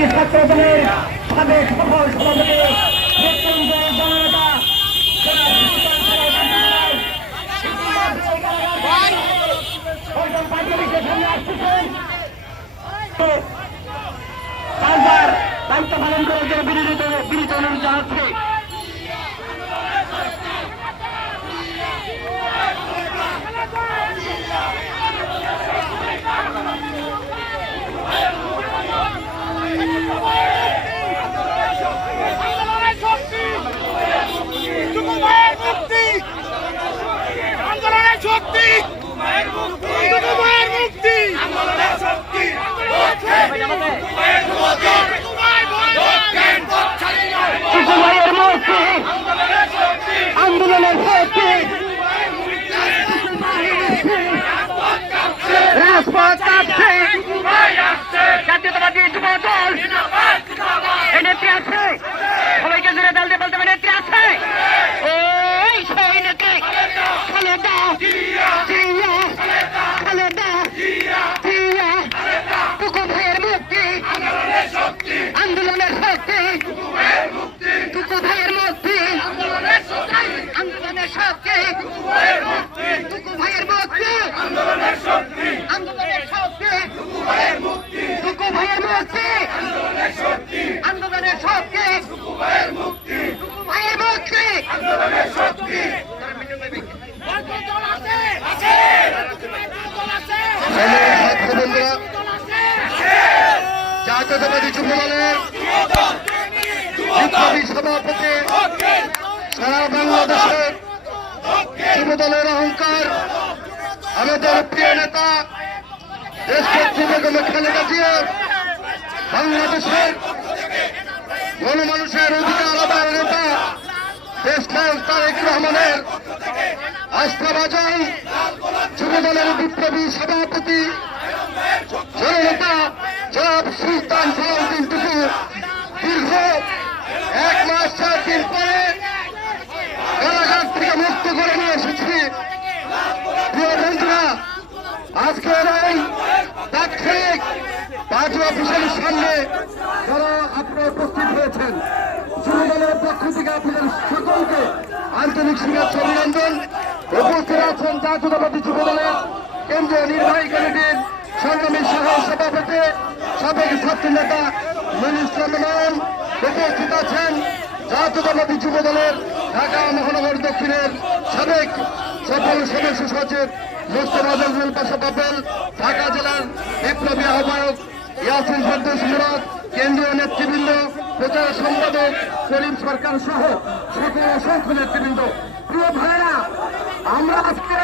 জাতীয়তাবাদী ছাত্র দলের সাবেক সফল সভাপতি জননেতা পালন করার জন্য বিরোধী বিনীত অনুরোধ জানাচ্ছে আন্দোলনের শক্তি যুবমায়ের মুক্তি আন্দোলনের শক্তি যুবমায়ের মুক্তি আন্দোলনের শক্তি শিশুভাইয়ের মুক্তি আন্দোলনের শক্তি রাজপথ কাঁপছে জাতীয়তাবাদী যুব দল এই নেত্রী আছে সবাইকে জুড়ে দল দিয়ে বলতে হবে নেত্রী আছে ওই সেই নেত্রী খালেদা জিয়া খালেদা জিয়া টুকু ভাইয়ের মুক্তি আন্দোলনের শক্তি টুকু ভাইয়ের মুক্তি আন্দোলনের শক্তি টুকু ভাইয়ের মুক্তি আন্দোলনের শক্তি টুকু ভাইয়ের মুক্তি আন্দোলনের শক্তি টুকু ভাইয়ের মুক্তি। আছে আছে দল আছে বন্ধুরা জাতীয়তাবাদী যুব দলের সভাপতি সারা বাংলাদেশের যুব দলের অহংকার, আমাদের প্রিয় নেতা দেশনেত্রী বেগম খালেদা বাংলাদেশের গণমানুষের অধিকার আদায় নেতা দেশনায়ক তারেক রহমানের আস্থাভাজন যুবদলের বিপ্লবী সভাপতি জননেতা জনাব সুলতান সালাউদ্দিন টুকু সামনে যারা আপনারা উপস্থিত হয়েছেন যুব দলের পক্ষ থেকে আপনাদের সকলকে আন্তরিক শুভেচ্ছা অভিনন্দন। উপস্থিত আছেন জাতীয়তাবাদী যুব দলের কেন্দ্রীয় নির্বাহী কমিটির সংগ্রামী সহ সভাপতি, সাবেক ছাত্র নেতা মনীষ চন্দ্রমান উপস্থিত আছেন জাতীয়তাবাদী যুবদলের ঢাকা মহানগর দক্ষিণের সাবেক সফল সদস্য সচিব মোস্তফা নজরুল পাশা পাপেল, ঢাকা জেলার বিপ্লবী আহ্বায়ক ইয়াসিন ফেরদৌস মুরাদ কেন্দ্রীয় নেতৃবৃন্দ, প্রচার সম্পাদক করিম সরকার সহ সকল অসংখ্য নেতৃবৃন্দ। প্রিয় ভাইরা আমরা আজকে